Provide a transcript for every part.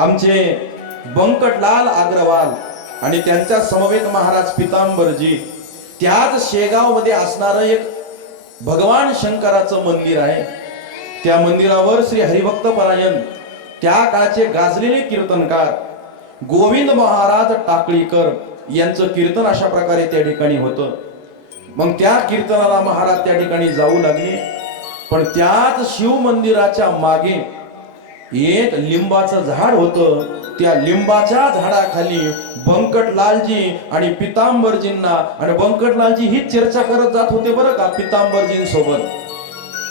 आमचे बंकटलाल अग्रवाल आणि त्यांच्या समवेत महाराज पितांबरजी त्याच शेगाव मध्ये असणारं एक भगवान शंकराचं मंदिर आहे। त्या मंदिरावर श्री हरिभक्त परायण त्या काळचे गाजलेले कीर्तनकार गोविंद महाराज टाकळीकर यांचं कीर्तन अशा प्रकारे त्या ठिकाणी होतं। मग त्या कीर्तनाला महाराज त्या ठिकाणी जाऊ लागले। पण त्याच शिव मंदिराच्या मागे एक लिंबाचं झाड होतं। त्या लिंबाच्या झाडाखाली बंकटलालजी आणि पितांबरजींना आणि बंकटलालजी ही चर्चा करत जात होते बरं का पितांबरजींसोबत,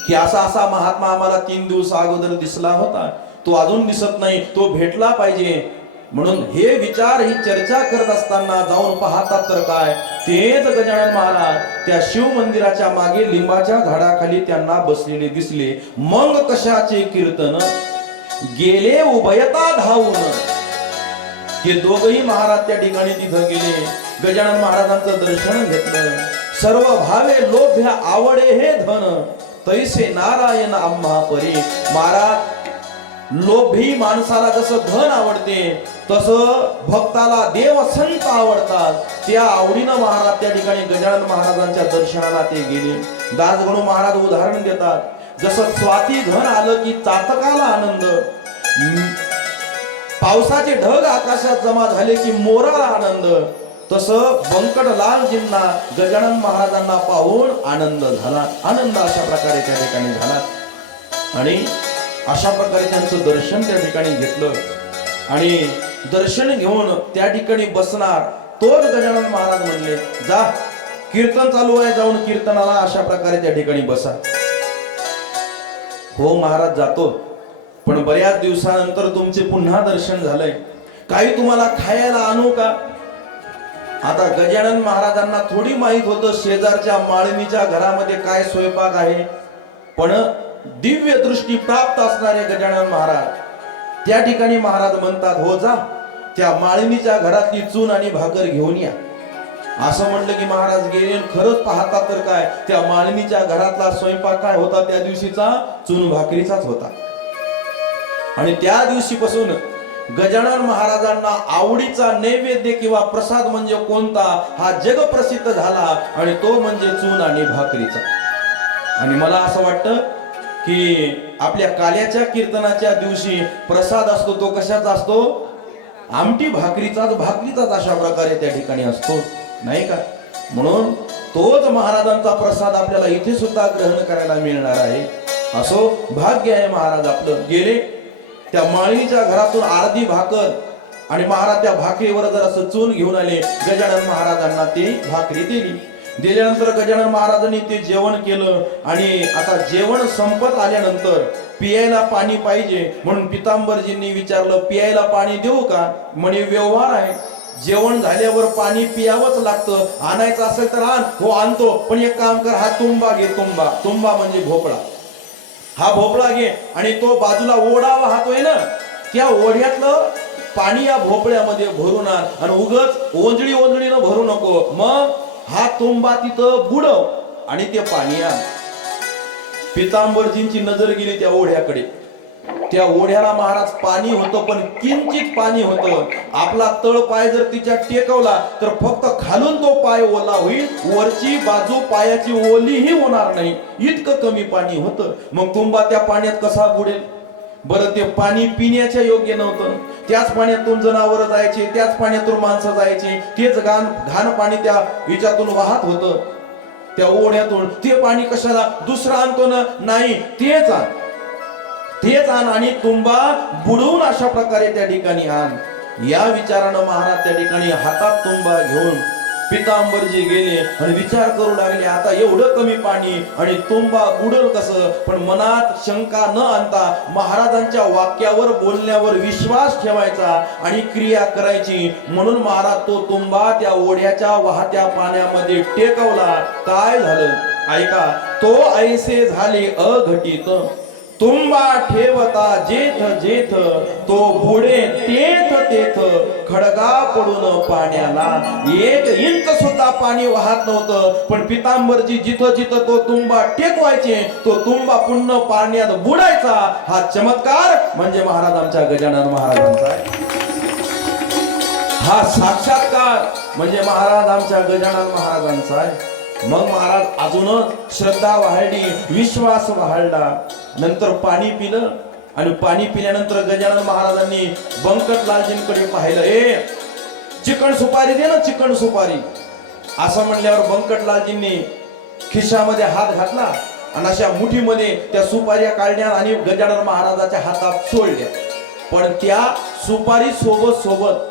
की असा असा महात्मा आम्हाला 3 दिवस अगोदर दिसला होता, तो अजून दिसत नाही, तो भेटला पाहिजे म्हणून हे विचार ही चर्चा करत असताना जाऊन पाहतात तर काय, तेच गजानन महाराज त्या शिव मंदिराच्या मागे लिंबाच्या झाडाखाली त्यांना बसलेले दिसले। मग कशाचे कीर्तन गेले उभयता धावून, हे दोघही महाराज त्या ठिकाणी तिथं गेले, गजानन महाराजांचं दर्शन घेतलं। सर्व भावे लोभ्य आवडे हे धन, तैसे नारायण आम्हा परी। महाराज लोभी माणसाला जसं धन आवडते तसं भक्ताला देव संत आवडतात। त्या आवडीनं महाराज त्या ठिकाणी गजानन महाराजांच्या दर्शनाला ते गेले। दासगणू महाराज उदाहरण देतात, जसं स्वाती धन आलं की चातकाला आनंद, पावसाचे ढग आकाशात जमा झाले की मोराला आनंद, तसं बंकटलालजींना गजानन महाराजांना पाहून आनंद झाला। आनंद अशा प्रकारे त्या ठिकाणी झाला आणि अशा प्रकारे त्यांचं दर्शन त्या ठिकाणी घेतलं आणि दर्शन घेऊन त्या ठिकाणी बसणार तोच गजानन महाराज म्हणले, जा कीर्तन चालू आहे, जाऊन कीर्तनाला अशा प्रकारे त्या ठिकाणी बसा। हो महाराज जातो, पण बऱ्याच दिवसानंतर तुमचे पुन्हा दर्शन झालंय, काही तुम्हाला खायला आणू का? आता गजानन महाराजांना थोडी माहित होतं शेजारच्या माळणीच्या घरामध्ये काय स्वयंपाक आहे, पण दिव्य दृष्टी प्राप्त असणारे गजानन महाराज त्या ठिकाणी महाराज म्हणतात, हो जा त्या माळणीच्या घरातली चून आणि भाकर घेऊन या। असं म्हणलं की महाराज गेले, खरंच पाहतात तर काय, त्या माळणीच्या घरातला स्वयंपाक काय होता त्या दिवशीचा, चून भाकरीचाच होता। आणि त्या दिवशीपासून गजानन महाराजांना आवडीचा नैवेद्य किंवा प्रसाद म्हणजे कोणता हा जगप्रसिद्ध झाला आणि तो म्हणजे चून आणि भाकरीचा। आणि मला असं वाटतं की आपल्या काल्याच्या कीर्तनाच्या दिवशी प्रसाद असतो तो कशाचा असतो, आमटी भाकरीचाच अशा प्रकारे त्या ठिकाणी असतो, नाही का? म्हणून तोच महाराजांचा प्रसाद आपल्याला इथे सुद्धा ग्रहण करायला मिळणार आहे। असो भाग्य आहे महाराज आपलं। गेले त्या माळणीच्या घरातून अर्धी भाकर आणि महाराज त्या भाकरीवर जर असं चून घेऊन आले, गजानन महाराजांना ती भाकरी दिली। दिल्यानंतर गजानन महाराजांनी ते जेवण केलं आणि आता जेवण संपत आल्यानंतर पियायला पाणी पाहिजे म्हणून पितांबरजींनी विचारलं, पियायला पाणी देऊ का? म्हणे व्यवहार आहे, जेवण झाल्यावर पाणी पियावंच लागतं, आणायचं असेल तर आण। हो आणतो, पण एक काम कर, हा तुंबा घे, तुंबा म्हणजे भोपळा, हा भोपळा घे आणि तो बाजूला ओढा वाहतोय ना, त्या ओढ्यातलं पाणी या भोपळ्यामध्ये भरून आण आणि उगच ओंजळीनं भरू नको। मग हा तुंबा तिथं बुडव आणि ते पाणी आण। पितांबरजींची नजर गेली त्या ओढ्याकडे, त्या ओढ्याला महाराज पाणी होतं पण किंचित पाणी होतं। आपला तळ पाय जर तिच्या टेकवला तर फक्त खालून तो पाय ओला होईल, वरची बाजू पायाची ओलीही होणार नाही, इतकं कमी पाणी होतं। मग तुंबा त्या पाण्यात कसा बुडेल बरं? ते पाणी पिण्याच्या योग्य नव्हतं, त्याच पाण्यातून जनावर जायचे, त्याच पाण्यातून माणसं जायची, तेच घाण पाणी त्या हिच्यातून वाहत होतं त्या ओढ्यातून। ते पाणी कशाला दुसरं आणतो ना, नाही तेच आण आणि तुंबा बुडवून अशा प्रकारे त्या ठिकाणी आण। या विचारानं महाराज त्या ठिकाणी हातात तुंबा घेऊन पितांबरजी गेले आणि विचार करू लागले, आता एवढं कमी पाणी आणि तुंबा बुडल कसं? पण मनात शंका न आणता महाराजांच्या वाक्यावर बोलण्यावर विश्वास ठेवायचा आणि क्रिया करायची। म्हणून महाराज तो तुंबा त्या ओढ्याच्या वाहत्या पाण्यामध्ये टेकवला। काय झालं ऐका, तो ऐसे झाले अघटित, तुंबा ठेवता जेथ जेथ, तो बुडे तेथ तेथ खडगा पडून पाण्याला. 1 इंच सुद्धा पाणी वाहत नव्हतं, पण पितांबरजी जिथं जिथं तो तुंबा टेकवायचे तो तुंबा पूर्ण पाण्यात बुडायचा. हा चमत्कार म्हणजे महाराज आमच्या गजानन महाराजांचा आहे. हा साक्षात्कार म्हणजे महाराज आमच्या गजानन महाराजांचा आहे. मग महाराज अजूनच श्रद्धा वाढली, विश्वास वाढला. नंतर पाणी पिलं आणि पाणी पिल्यानंतर गजानन महाराजांनी बंकटलालजींकडे पाहिलं. चिकन सुपारी दे ना, चिकन सुपारी. असं म्हणल्यावर बंकटलालजींनी खिशामध्ये हात घातला आणि अशा मुठीमध्ये त्या सुपाऱ्या काढल्या आणि गजानन महाराजाच्या हातात सोडल्या. पण त्या सुपारी सोबत सोबत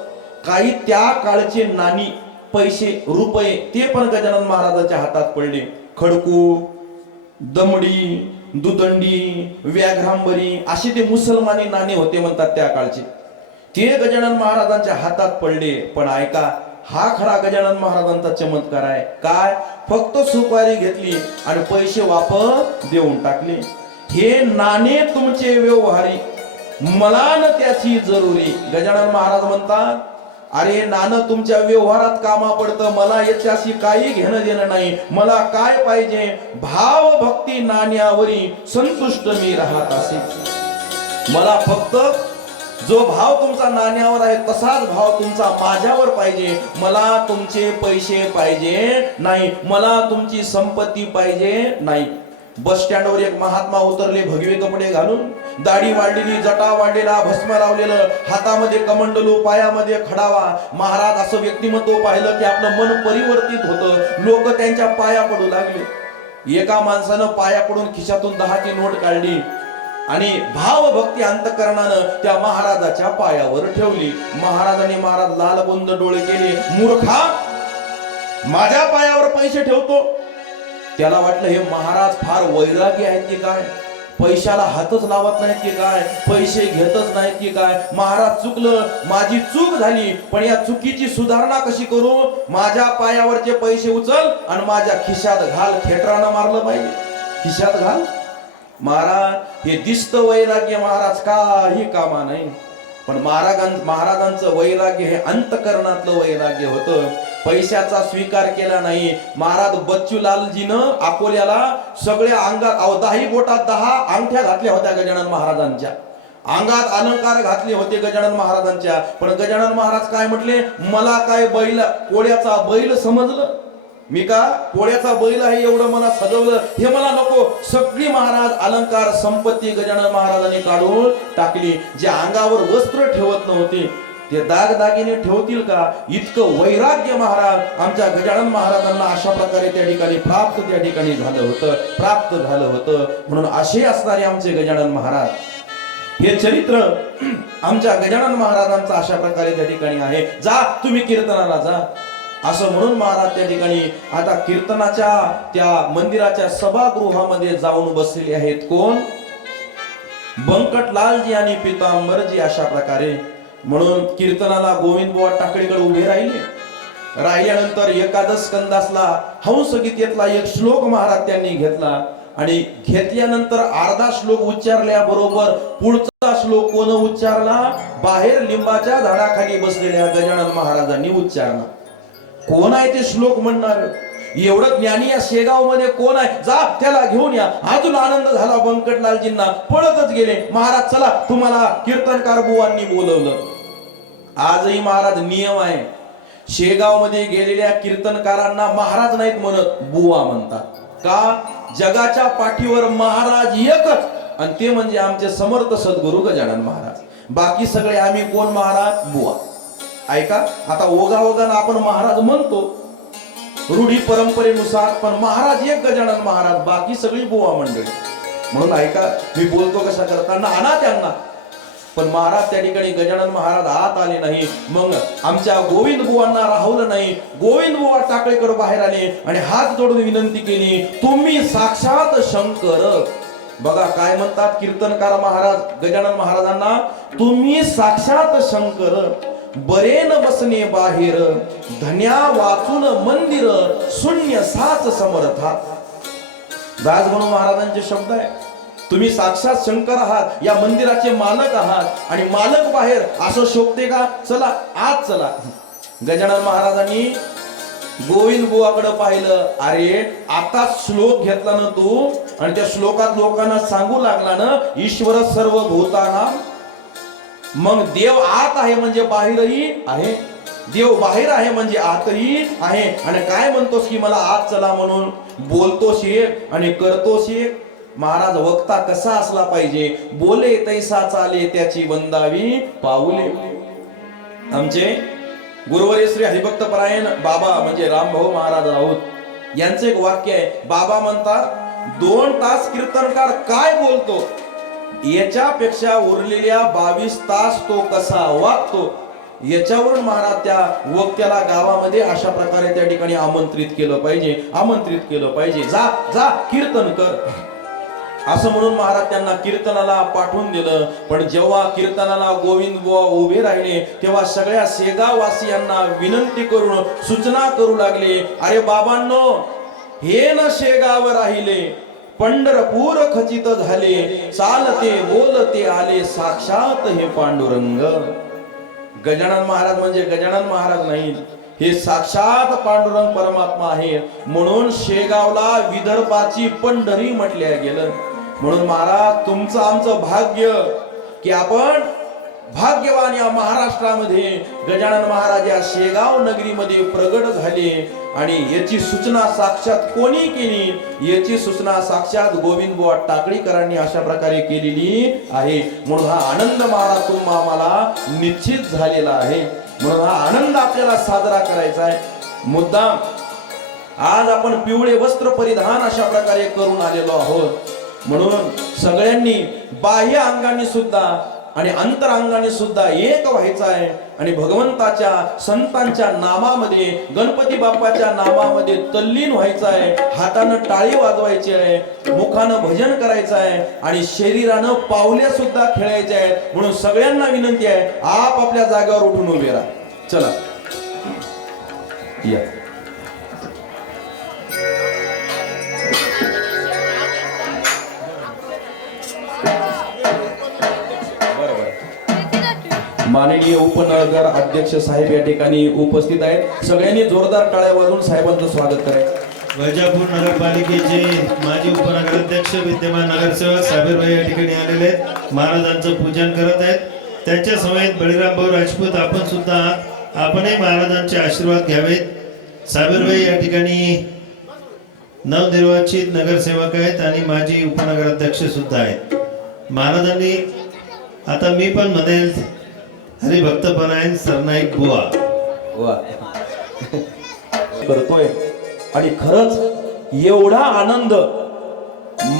काही त्या काळचे नाणी, पैसे, रुपये ते पण गजानन महाराजांच्या हातात पडले. खडकू, दमडी, दुदंडी, व्याघ्रांबरी असे ते मुसलमानी नाणे होते म्हणतात त्या काळचे. ते गजानन महाराजांच्या हातात पडले. पण ऐका, हा खरा गजानन महाराजांचा चमत्कार आहे. काय? फक्त सुपारी घेतली आणि पैसे वापस देऊन टाकले. हे नाणे तुमचे व्यवहारी, मला न त्याची जरुरी. गजानन महाराज म्हणतात, अरे नाणं तुमच्या व्यवहारात कामा पडतं, मला याच्याशी काही घेणं देणं नाही. मला काय पाहिजे? भाव भक्ती नाण्यावरी संतुष्ट मी राहत असे. मला फक्त जो भाव तुमचा नाण्यावर आहे तसाच भाव तुमचा माझ्यावर पाहिजे. मला तुमचे पैसे पाहिजे नाही, मला तुमची संपत्ती पाहिजे नाही. बस स्टँडवर एक महात्मा उतरले, भगवे कपडे घालून, दाढी वाढलेली, जटा वाढलेला, भस्म लावलेलं, हातामध्ये कमंडलू, पायामध्ये खडावा. महाराज असं व्यक्तिमत्व पाहिलं की आपलं मन परिवर्तित होतं. लोक त्यांच्या पाया पडू लागले. एका माणसानं पाया पडून खिशातून 10ची नोट काढली आणि भावभक्ती अंतकरणानं त्या महाराजाच्या पायावर ठेवली. महाराज लालबुंद डोळे केले. मूर्खा, माझ्या पायावर पैसे ठेवतो? त्याला वाटलं हे महाराज फार वैरागी आहेत की काय, पैशाला हातच लावत नाहीत की काय, पैसे घेतच नाहीत की काय. महाराज चुकलं, माझी चूक झाली, पण या चुकीची सुधारणा कशी करू? माझ्या पायावरचे पैसे उचल आणि माझ्या खिशात घाल. खेटरानं मारलं पाहिजे, खिशात घाल. महाराज हे दिसतं वैराग्य, महाराज काही कामा नाही. पण महाराजांचं वैराग्य हे अंतकरणातलं वैराग्य होतं. पैशाचा स्वीकार केला नाही. महाराज बच्चूलालजीनं अकोल्याला सगळ्या अंगात 10 बोटात 10 अंगठ्या घातल्या होत्या गजानन महाराजांच्या. अंगात अलंकार घातले होते गजानन महाराजांच्या. पण गजानन महाराज काय म्हटले? मला काय पोळ्याचा बैल समजलं? मी का पोळ्याचा बैल आहे एवढं मला सजवलं, हे मला नको. सगळी महाराज अलंकार संपत्ती गजानन महाराजांनी काढून टाकली. जे अंगावर वस्त्र ठेवत नव्हते ते दागदागिने ठेवतील का? इतकं वैराग्य महाराज आमच्या गजानन महाराजांना अशा प्रकारे त्या ठिकाणी प्राप्त झालं होतं. म्हणून असे असणारे आमचे गजानन महाराज, हे चरित्र आमच्या गजानन महाराजांचं अशा प्रकारे त्या ठिकाणी आहे. जा तुम्ही कीर्तनाला जा, असं म्हणून महाराज त्या ठिकाणी आता कीर्तनाच्या त्या मंदिराच्या सभागृहामध्ये जाऊन बसलेले आहेत. कोण? बंकटलालजी आणि पितांबरजी अशा प्रकारे. म्हणून कीर्तनाला गोविंदबुवा टाकडीकडे उभे राहिल्यानंतर एकादश स्कंदासला हंस गीतेतला एक श्लोक महाराज त्यांनी घेतला आणि घेतल्यानंतर अर्धा श्लोक उच्चारल्याबरोबर पुढचा श्लोक कोण उच्चारला? बाहेर लिंबाच्या झाडाखाली बसलेल्या गजानन महाराजांनी उच्चारला. कोण आहे ते श्लोक म्हणणार? एवढं ज्ञानी या शेगाव मध्ये कोण आहे? जा त्याला घेऊन या. अजून आनंद झाला बंकटलालजींना, पळतच गेले. महाराज चला, तुम्हाला कीर्तनकार बुवांनी बोलवलं. आजही महाराज नियम आहे, शेगाव मध्ये गेलेल्या कीर्तनकारांना महाराज नाहीत म्हणत, बुवा म्हणतात. का? जगाच्या पाठीवर महाराज एकच, आणि ते म्हणजे आमचे समर्थ सद्गुरु गजानन महाराज. बाकी सगळे आम्ही कोण? महाराज, बुवा. ऐका, आता ओघाओघानं आपण महाराज म्हणतो रूढी परंपरेनुसार, पण महाराज एक गजानन महाराज, बाकी सगळी बुवा मंडळी. म्हणून ऐका, मी बोलतो कशा करताना आणा त्यांना. पण महाराज त्या ठिकाणी गजानन महाराज आत आले नाही. मग आमच्या गोविंद बुवांना राहवलं नाही. गोविंद बुवा टाकळीकडे बाहेर आले आणि हात जोडून विनंती केली, तुम्ही साक्षात शंकर. बघा काय म्हणतात कीर्तनकार महाराज गजानन महाराजांना, तुम्ही साक्षात शंकर. बरे न बसणे बाहेर, धन्या वाचून मंदिर, शून्य साच समर्था. दासगणू महाराजांचे शब्द आहे. तुम्ही साक्षात शंकर आहात, या मंदिराचे मालक आहात आणि मालक बाहेर असं शोभते का? चला आज चला. गजानन महाराजांनी गोविंद बुवाकडे पाहिलं. अरे आता श्लोक घेतला ना तू आणि त्या श्लोकात लोकांना सांगू लागला ना ईश्वर सर्व भूताना. मग देव आत आहे म्हणजे बाहेरही आहे, देव बाहेर आहे म्हणजे आतही आहे. आणि काय म्हणतोस की मला आत चला म्हणून? बोलतोस एक आणि करतोस एक. महाराज वक्ता कसा असला पाहिजे? बोले तैसा चाले त्याची वंदावी पाऊले. आमचे गुरुवर्य श्री हरिभक्त परायण बाबा म्हणजे रामभाऊ महाराज राऊत यांचं एक वाक्य आहे. बाबा म्हणतात 2 तास कीर्तनकार काय बोलतो याच्यापेक्षा उरलेल्या 22 तास तो कसा वागतो याच्यावरून महाराज त्या वक्त्याला गावामध्ये अशा प्रकारे त्या ठिकाणी आमंत्रित केलं पाहिजे. जा जा कीर्तन कर असं म्हणून महाराज त्यांना कीर्तनाला पाठवून दिलं. पण जेव्हा कीर्तनाला गोविंद बुवा उभे राहिले तेव्हा सगळ्या शेगाव वासियांना विनंती करून सूचना करू लागले. अरे बाबांनो, हे न शेगाव राहिले, पंढरपूर खचित झाले, चालते बोलते आले साक्षात हे पांडुरंग. गजानन महाराज म्हणजे गजानन महाराज नाही, हे साक्षात पांडुरंग परमात्मा आहे. म्हणून शेगावला विदर्भाची पंढरी म्हटल्या गेलं. म्हणून महाराज तुमचं आमचं भाग्य की आपण भाग्यवान या महाराष्ट्रामध्ये गजानन महाराज या शेगाव नगरीमध्ये प्रगट झाले. आणि याची सूचना साक्षात कोणी केली? याची सूचना साक्षात गोविंद बुवा टाकळीकरांनी अशा प्रकारे केलेली आहे. म्हणून हा आनंद महाराज तुम्हा आम्हाला निश्चित झालेला आहे. म्हणून हा आनंद आपल्याला साजरा करायचा आहे. मुद्दाम आज आपण पिवळे वस्त्र परिधान अशा प्रकारे करून आलेलो आहोत. म्हणून सगळ्यांनी बाह्य अंगाने सुद्धा आणि अंतरांगाने सुद्धा एक व्हायचं आहे आणि भगवंताच्या संतांच्या नामामध्ये गणपती बाप्पाच्या नामामध्ये तल्लीन व्हायचं आहे. हातानं टाळी वाजवायची आहे, मुखानं भजन करायचं आहे आणि शरीरानं पावले सुद्धा खेळायचे आहेत. म्हणून सगळ्यांना विनंती आहे आपापल्या जागेवर उठून उभे राहा. चला या. माननीय उपनगर अध्यक्ष साहेब या ठिकाणी उपस्थित आहेत. सगळ्यांनी जोरदार टाळ्या वाजवून साहेबांचं स्वागत करायचं. वैजापूर नगरपालिकेचे माजी उपनगराध्यक्ष विद्यमान नगरसेवक साबीरभाई या ठिकाणी आलेले आहेत, महाराजांचं पूजन करत आहेत. त्यांच्या समेत बळीरामभाऊ राजपूत आपण सुद्धा आपणही महाराजांचे आशीर्वाद घ्यावेत. साबीरभाई या ठिकाणी नवनिर्वाचित नगरसेवक आहेत आणि माजी उपनगराध्यक्ष सुद्धा आहेत. महाराजांनी आता मी पण म्हणेल हरिभक्त परायण सरनाईक बुवा वा करतोय. आणि खरंच एवढा आनंद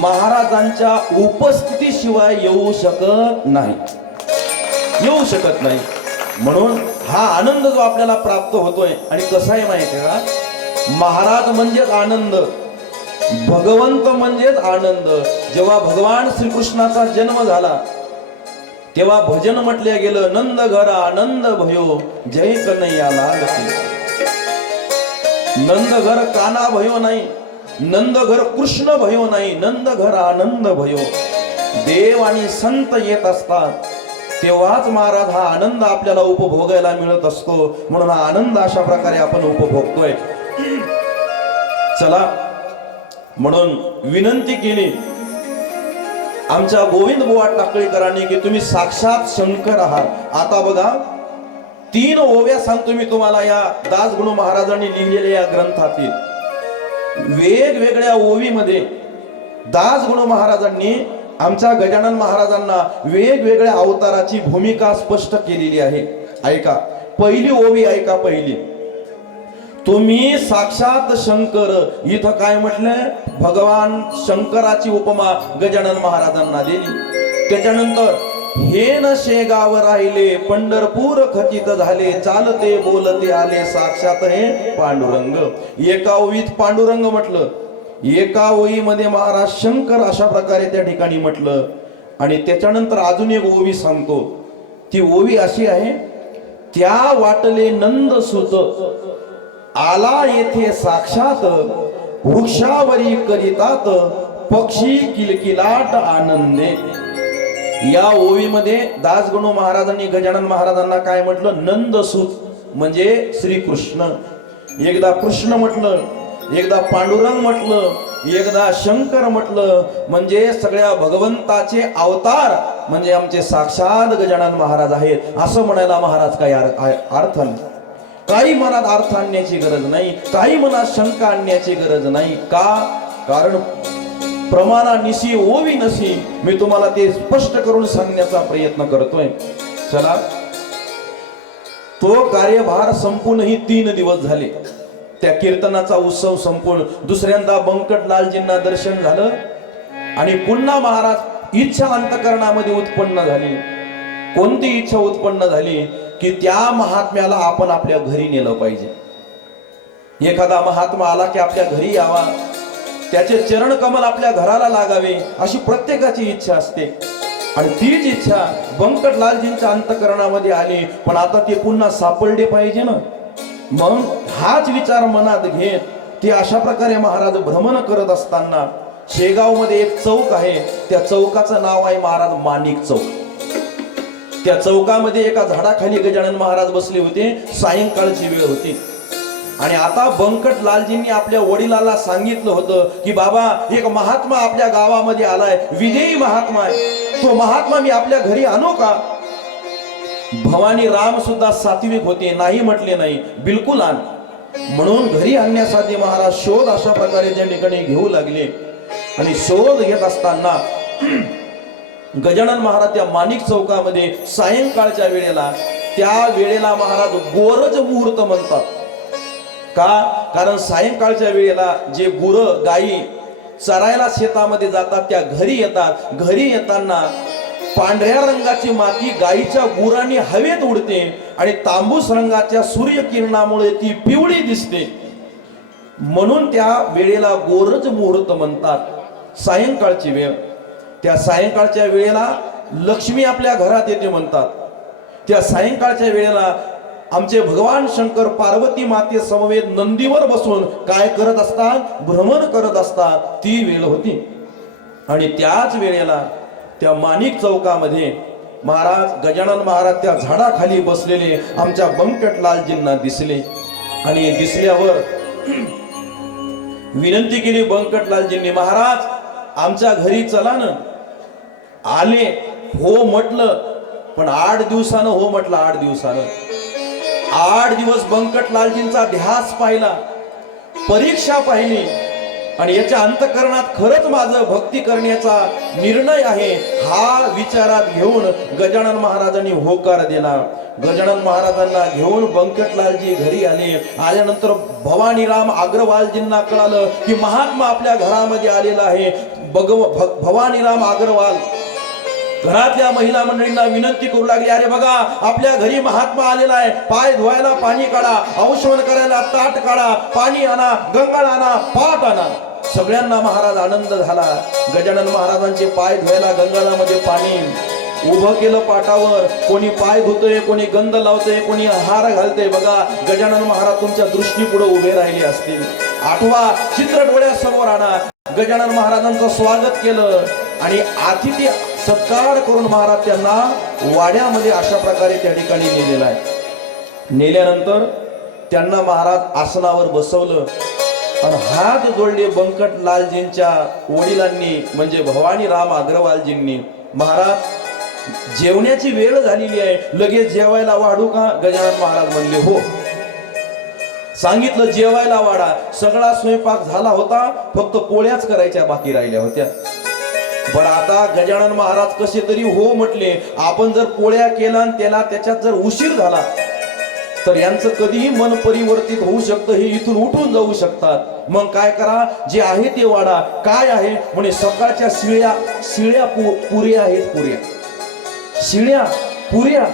महाराजांच्या उपस्थितीशिवाय येऊ शकत नाही. म्हणून हा आनंद जो आपल्याला प्राप्त होतोय. आणि कसा आहे माहिती आहे का? महाराज म्हणजेच आनंद, भगवंत म्हणजेच आनंद. जेव्हा भगवान श्रीकृष्णाचा जन्म झाला तेव्हा भजन म्हटले गेलं, नंद घर आनंद भयो जय कन्हैया लाल की. नंद घर काना भयो नाही, नंद घर कृष्ण भयो नाही, नंद घर आनंद भयो. देव आणि संत येत असतात तेव्हाच महाराज हा आनंद आपल्याला उपभोगायला मिळत असतो. म्हणून हा आनंद अशा प्रकारे आपण उपभोगतोय. चला म्हणून विनंती केली आमच्या गोविंद बुवा टाकळीकरांनी की तुम्ही साक्षात शंकर आहात. आता बघा 3 ओव्या सांगतो मी तुम्हाला या दासगुणू महाराजांनी लिहिलेल्या या ग्रंथातील. वेगवेगळ्या ओवीमध्ये दासगुणू महाराजांनी आमच्या गजानन महाराजांना वेगवेगळ्या अवताराची भूमिका स्पष्ट केलेली आहे. ऐका पहिली ओवी, ऐका पहिली. तुम्ही साक्षात शंकर. इथं काय म्हटलंय? भगवान शंकराची उपमा गजानन महाराजांना दिली. त्याच्यानंतर हे न शेगाव राहिले, पंढरपूर खचित झाले, चालते बोलते आले साक्षात हे पांडुरंग. एका ओवीत पांडुरंग म्हटलं, एका ओवीमध्ये महाराज शंकर अशा प्रकारे त्या ठिकाणी म्हटलं. आणि त्याच्यानंतर अजून एक ओवी सांगतो. ती ओवी अशी आहे, त्या वाटले नंद सुत आला येथे साक्षात, वृक्षावरी करितात पक्षी किलकिलाट आनंदे. या ओवीमध्ये दासगणू महाराजांनी गजानन महाराजांना काय म्हटलं? नंदसूत म्हणजे श्रीकृष्ण. एकदा कृष्ण म्हटलं, एकदा पांडुरंग म्हटलं, एकदा शंकर म्हटलं, म्हणजे सगळ्या भगवंताचे अवतार म्हणजे आमचे साक्षात गजानन महाराज आहेत असं म्हणायला महाराज काही अर्थ नाही. काही मनात अर्थ आणण्याची गरज नाही, काही मनात शंका आणण्याची गरज नाही. का? कारण प्रमाणानिशी ओवी नशी. मी तुम्हाला ते स्पष्ट करून सांगण्याचा प्रयत्न करतोय. चला, तो कार्यभार संपूनही 3 दिवस झाले. त्या कीर्तनाचा उत्सव संपून दुसऱ्यांदा बंकटलालजींना दर्शन झालं आणि पुन्हा महाराज इच्छा अंतकरणामध्ये उत्पन्न झाली. कोणती इच्छा उत्पन्न झाली? की त्या महात्म्याला आपण आपल्या घरी नेलं पाहिजे. एखादा महात्मा आला की आपल्या घरी यावा, त्याचे चरण कमल आपल्या घराला लागावे अशी प्रत्येकाची इच्छा असते. आणि तीच इच्छा बंकटलालजींच्या अंतकरणामध्ये आली. पण आता ते पुन्हा सापडले पाहिजे ना. मग हाच विचार मनात घेत ते अशा प्रकारे महाराज भ्रमण करत असताना शेगाव मध्ये एक चौक आहे. त्या चौकाचं नाव आहे महाराज माणिक चौक. त्या चौकामध्ये एका झाडाखाली गजानन महाराज बसले होते. सायंकाळची वेळ होती आणि आता बंकटलालजींनी आपल्या वडिलाला सांगितलं होतं की बाबा, एक महात्मा आपल्या गावामध्ये आलाय, विजयी महात्मा आहे. तो महात्मा मी आपल्या घरी आणू का? भवानी राम सुद्धा सात्विक होते, नाही म्हटले नाही, बिलकुल आण. म्हणून घरी आणण्यासाठी महाराज शोध अशा प्रकारे त्या ठिकाणी घेऊ लागले. आणि शोध घेत असताना गजानन महाराज त्या माणिक चौकामध्ये सायंकाळच्या वेळेला, त्या वेळेला महाराज गोरज मुहूर्त म्हणतात. का? कारण सायंकाळच्या वेळेला जे गुरं गायी चरायला शेतामध्ये जातात त्या घरी येतात. घरी येताना पांढऱ्या रंगाची माती गायीच्या गुरांनी हवेत उडते आणि तांबूस रंगाच्या सूर्यकिरणामुळे ती पिवळी दिसते. म्हणून त्या वेळेला गोरज मुहूर्त म्हणतात. सायंकाळची वेळ, त्या सायंकाळच्या वेळेला लक्ष्मी आपल्या घरात येते म्हणतात. त्या सायंकाळच्या वेळेला आमचे भगवान शंकर पार्वती माते समवेत नंदीवर बसून काय करत असतात? भ्रमण करत असतात. ती वेळ होती. आणि त्याच वेळेला त्या माणिक चौकामध्ये महाराज गजानन महाराज त्या झाडाखाली बसलेले आमच्या बंकटलालजींना दिसले. आणि दिसल्यावर विनंती केली बंकटलालजींनी, महाराज आमच्या घरी चला ना. आले, हो म्हटलं, पण 8 दिवसानं हो म्हटलं. 8 दिवसानं 8 दिवस बंकटलालजींचा ध्यास पाहिला, परीक्षा पाहिली आणि याच्या अंतकरणात खरंच माझं भक्ती करण्याचा निर्णय आहे हा विचारात घेऊन गजानन महाराजांनी होकार दिला. गजानन महाराजांना घेऊन बंकटलालजी घरी आले. आल्यानंतर भवानीराम अग्रवालजींना कळालं की महात्मा आपल्या घरामध्ये आलेला आहे. भवानीराम अग्रवाल घरातल्या महिला मंडळींना विनंती करू लागली, अरे बघा आपल्या घरी महात्मा आलेला आहे, पाय धुवायला पाणी काढा, औषण करायला ताट काढा, पाणी आणा, गंगाळ आणा, पाट आणा. सगळ्यांना महाराज आनंद झाला. गजानन महाराजांचे पाय धुवायला गंगाळामध्ये पाणी उभं केलं पाटावर. कोणी पाय धुतोय, कोणी गंध लावतोय, कोणी हार घालतोय. बघा गजानन महाराज तुमच्या दृष्टी पुढे उभे राहिले असतील. आठवा चित्र डोळ्यासमोर आणा. गजानन महाराजांचं स्वागत केलं आणि अतिथी सत्कार करून महाराज त्यांना वाड्यामध्ये अशा प्रकारे त्या ठिकाणी नेलेला आहे. नेल्यानंतर त्यांना महाराज आसनावर बसवलं आणि हात जोडले बंकटलालजींच्या वडिलांनी म्हणजे भवानीराम अग्रवालजींनी. महाराज जेवण्याची वेळ झालेली आहे, लगेच जेवायला वाढू का? गजानन महाराज म्हणले हो. सांगितलं जेवायला वाढा. सगळा स्वयंपाक झाला होता, फक्त पोळ्याच करायच्या बाकी राहिल्या होत्या. बरं आता गजानन महाराज कसे तरी हो म्हटले. आपण जर पोळ्या केला आणि त्याच्यात जर उशीर झाला तर यांचं कधीही मन परिवर्तित होऊ शकतं, हे इथून उठून जाऊ शकतात. मग काय करा, जे आहे ते वाढा. काय आहे म्हणे, सकाळच्या शिळ्या पुऱ्या आहेत. शिळ्या पुऱ्या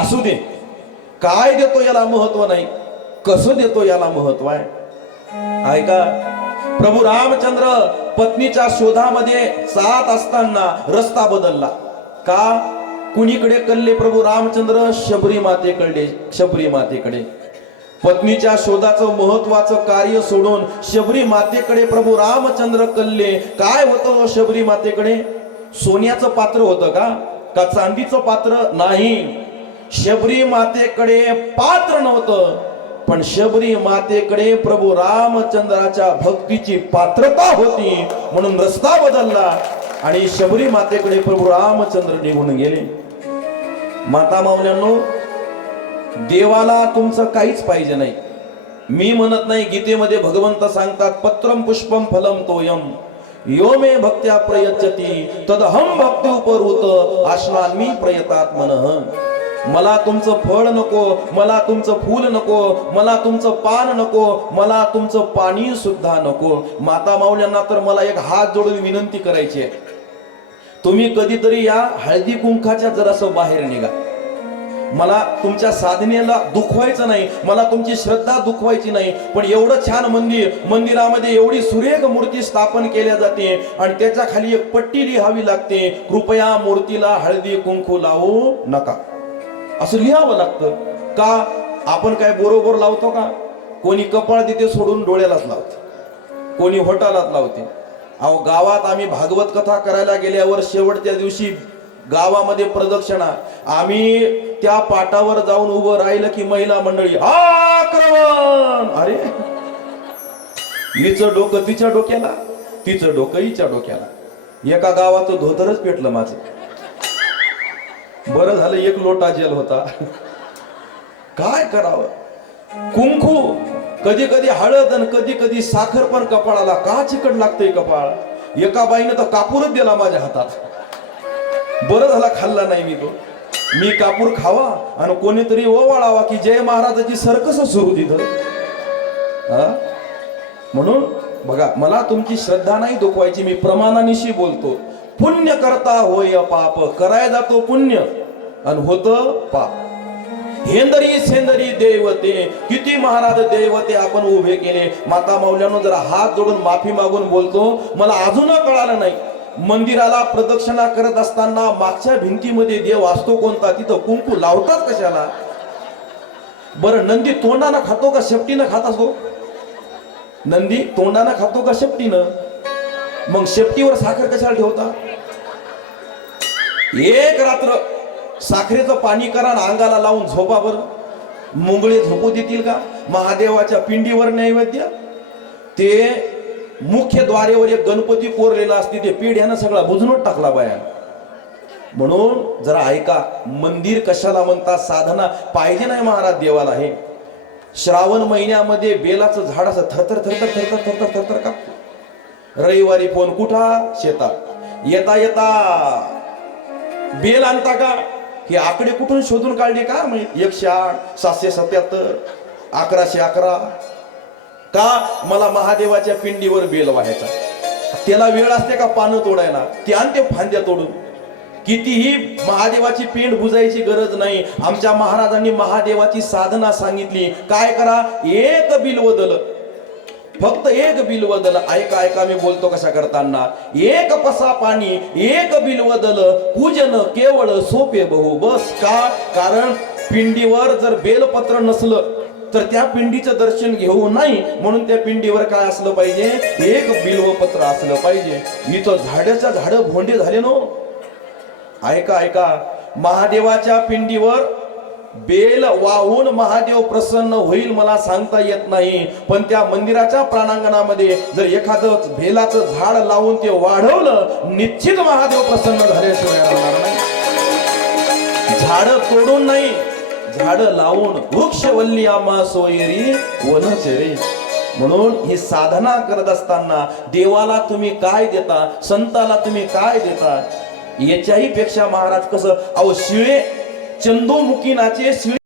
असू दे, काय देतो याला महत्व नाही, कसं देतो याला महत्व आहे. ऐका, प्रभू रामचंद्र पत्नीच्या शोधामध्ये जात असताना रस्ता बदलला. का? कुणीकडे कळले? प्रभू रामचंद्र शबरी मातेकडे. पत्नीच्या शोधाचं महत्वाचं कार्य सोडून शबरी मातेकडे प्रभू रामचंद्र कल्ले. काय होतं शबरी मातेकडे? सोन्याचं पात्र होतं का चांदीचं पात्र? नाही. शबरी मातेकडे पात्र नव्हतं, पण शबरी मातेकडे प्रभू रामचंद्राच्या भक्तीची पात्रता होती. म्हणून रस्ता बदलला आणि शबरी मातेकडे प्रभू रामचंद्र निघून गेले. माता माऊल्यांनो, देवाला तुमचं काहीच पाहिजे नाही. मी म्हणत नाही, गीतेमध्ये भगवंत सांगतात, पत्रम पुष्पम फलम तोयम यो मे भक्त्या प्रयच्छति तदहम भक्ती उपरूत आश्वामी प्रयतात्मनः. मला तुमचं फळ नको, मला तुमचं फूल नको, मला तुमचं पान नको, मला तुमचं पाणी सुद्धा नको. माता माऊल्यांना तर मला एक हात जोडून विनंती करायची आहे, तुम्ही कधीतरी या हळदी कुंकाच्या जरासं बाहेर निघा. मला तुमच्या साधनेला दुखवायचं नाही, मला तुमची श्रद्धा दुखवायची नाही, पण एवढं छान मंदिरामध्ये एवढी सुरेख मूर्ती स्थापन केल्या जाते आणि त्याच्या खाली एक पट्टी लिहावी लागते, कृपया मूर्तीला हळदी कुंकू लावू नका, असं लिहावं लागतं. का? आपण काय बरोबर लावतो का? कोणी कपाळ तिथे सोडून डोळ्यालाच लावते, कोणी होटालाच लावते. अहो, गावात आम्ही भागवत कथा करायला गेल्यावर शेवटच्या दिवशी गावामध्ये प्रदक्षिणा, आम्ही त्या पाटावर जाऊन उभं राहिलं की महिला मंडळी आक्रमण. अरे, हिचं डोकं तिच्या डोक्याला, तिचं डोकं हिच्या डोक्याला. एका गावाचं धोतरच पेटलं माझं. बरं झालं एक लोटा जेल होता. काय करावं? कुंकू, कधी कधी हळद आणि कधी कधी साखर पण कपाळाला. का चिकट लागतंय कपाळ? एका बाईने तर कापूरच दिला माझ्या हातात. बरं झाला खाल्ला नाही मी तो. मी कापूर खावा आणि कोणीतरी ओवाळावा की जय महाराजाची सर्कस सुरू तिथं. म्हणून बघा, मला तुमची श्रद्धा नाही दुखवायची, मी प्रमाणानिशी बोलतो. पुण्य करता होय पाप, कराय जातो पुण्य आणि होतं पाप. हेंदरी सेंदरी देवते, किती महाराज देवते आपण उभे केले. माता माऊल्यांनो, जरा हात जोडून माफी मागून बोलतो, मला अजून कळालं नाही, मंदिराला प्रदक्षिणा करत असताना मागच्या भिंतीमध्ये देव असतो कोणता, तिथं कुंकू लावतात कशाला? बरं, नंदी तोंडानं खातो का शेपटीनं खात असतो? नंदी तोंडानं खातो का शेपटीनं? मग शेपटीवर साखर कशाला ठेवता? एक रात्र साखरेचं पाणी करा आणि अंगाला लावून झोपा. बरं, मुंगळे झोपू देतील का? महादेवाच्या पिंडीवर नैवेद्य, ते मुख्य द्वारेवर एक गणपती कोरलेला असते, ते पिढ्यानं सगळा बुजूनच टाकला बाया. म्हणून जरा ऐका, मंदिर कशाला म्हणतात? साधना पाहिजे नाही महाराज देवाला. हे श्रावण महिन्यामध्ये बेलाचं झाड असं थरथर थरथर थरथर थरथर थरथर कापतो. रविवारी फोन कुठा? शेतात. येता येता बेल आणता का? हे आकडे कुठून शोधून काढले का? 108, 777, 1111. का? मला महादेवाच्या पिंडीवर बेल व्हायचा. त्याला वेळ असते का पानं तोडायला? ते आणते फांद्या तोडून. कितीही महादेवाची पिंड बुजायची गरज नाही. आमच्या महाराजांनी महादेवाची साधना सांगितली. काय करा? एक बिल्वदल, फक्त एक बिल्वदल. ऐका ऐका, मी बोलतो कशा करताना. एक पसा पाणी, एक बिल्वदल, पूजन केवळ सोपे बहु. बस. का? कारण पिंडीवर जर बेलपत्र नसलं तर त्या पिंडीचं दर्शन घेऊ नाही. म्हणून त्या पिंडीवर काय असलं पाहिजे? एक बिल्वपत्र असलं पाहिजे. इथं झाडाच्या झाड भोंडे झाले नो. ऐका ऐका, महादेवाच्या पिंडीवर बेल वाहून महादेव प्रसन्न होईल मला सांगता येत नाही, पण त्या मंदिराच्या प्रांगणामध्ये जर एखादं बेलाचं झाड लावून ते वाढवलं, निश्चित महादेव प्रसन्न झाल्याशिवाय राहणार नाही. झाड तोडून नाही, झाड लावून. वृक्षवल्ली आम्हा सोयरी वनचरे. म्हणून ही साधना करत असताना देवाला तुम्ही काय देता, संताला तुम्ही काय देता, याच्याही पेक्षा महाराज कसं, अहो शिळे चंदोमुखी नाचे, शिळे